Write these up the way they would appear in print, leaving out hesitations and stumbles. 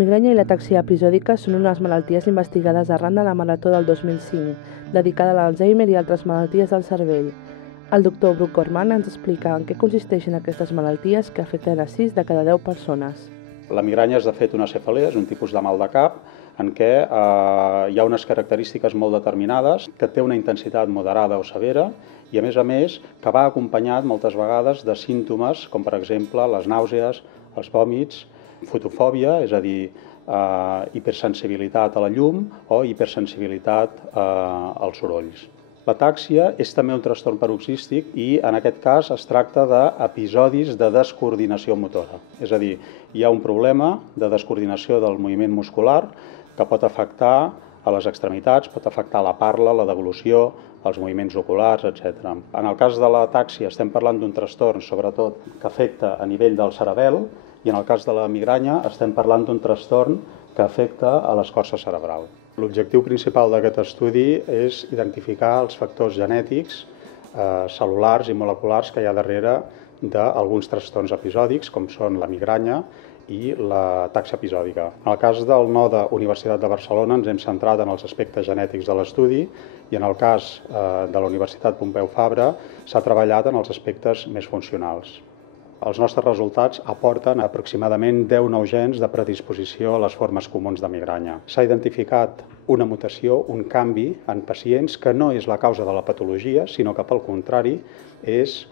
migranya i l'atàxia episòdica són unes malalties investigades arran de la Marató del 2005, dedicada a l'Alzheimer i altres malalties del cervell. El doctor Bruce Corman ens explica en què consisteixen aquestes malalties que afecten a 6 de cada 10 persones. La migranya és de fet una cefalea, és un tipus de mal de cap en què hi ha unes característiques molt determinades, que té una intensitat moderada o severa i a més que va acompanyat moltes vegades de símptomes com per exemple les nàusees, els vòmits, fotofòbia, és a dir, hipersensibilitat a la llum o hipersensibilitat als sorolls. L'atàxia és també un trastorn paroxístic i en aquest cas es tracta d'episodis de descoordinació motora. És a dir, hi ha un problema de descoordinació del moviment muscular que pot afectar a les extremitats, pot afectar la parla, la devolució, els moviments oculars, etc. En el cas de l'atàxia estem parlant d'un trastorn, sobretot, que afecta a nivell del cerebel, i en el cas de la migranya estem parlant d'un trastorn que afecta a l'escorça cerebral. L'objectiu principal d'aquest estudi és identificar els factors genètics, cel·lulars i moleculars que hi ha darrere d'alguns trastorns episòdics, com són la migranya i l'atàxia episòdica. En el cas del node Universitat de Barcelona ens hem centrat en els aspectes genètics de l'estudi i en el cas de la Universitat Pompeu Fabra s'ha treballat en els aspectes més funcionals. Els nostres resultats aporten aproximadament 10 nous gens de predisposició a les formes comuns de migranya. S'ha identificat una mutació, un canvi en pacients que no és la causa de la patologia, sinó que pel contrari és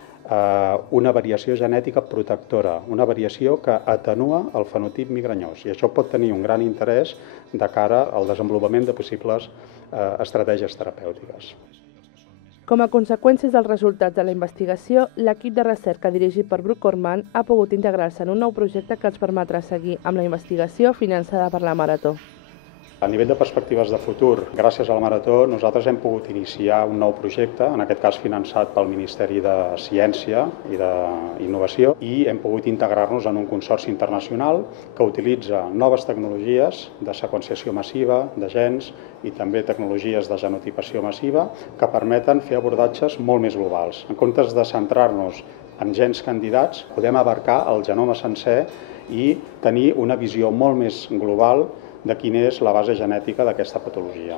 una variació genètica protectora, una variació que atenua el fenotip migranyós. I això pot tenir un gran interès de cara al desenvolupament de possibles estratègies terapèutiques. Com a conseqüències dels resultats de la investigació, l'equip de recerca dirigit per Bruce Corman ha pogut integrar-se en un nou projecte que ens permetrà seguir amb la investigació finançada per la Marató. A nivell de perspectives de futur, gràcies a la Marató, nosaltres hem pogut iniciar un nou projecte, en aquest cas finançat pel Ministeri de Ciència i d'Innovació, i hem pogut integrar-nos en un consorci internacional que utilitza noves tecnologies de seqüenciació massiva de gens i també tecnologies de genotipació massiva que permeten fer abordatges molt més globals. En comptes de centrar-nos en gens candidats, podem abarcar el genoma sencer i tenir una visió molt més global de quina és la base genètica d'aquesta patologia.